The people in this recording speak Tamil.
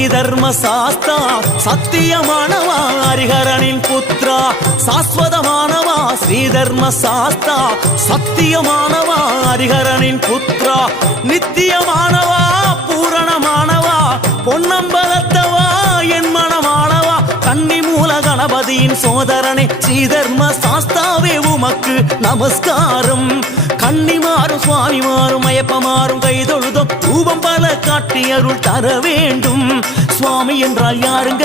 ஸ்ரீதர்ம சாஸ்தா சத்தியமானவா ஹரிஹரனின் புத்ரா சாஸ்வதமானவா ஸ்ரீதர்ம சாஸ்தா சத்தியமானவா ஹரிஹரனின் புத்ரா நித்தியமானவா பூரணமானவா பொன்னம்பலத்தவா என் மனமானவா கன்னி மூல கணபதியின் சோதரனே ஸ்ரீதர்ம சாஸ்தாவே உமக்கு நமஸ்காரம் கன்னிமாறும் சுவாமிமாறும் மயப்பமாறும் கைதொழுதும் ரூபம் பல காட்டி அருள் தர வேண்டும் சுவாமி என்றால் யாருங்க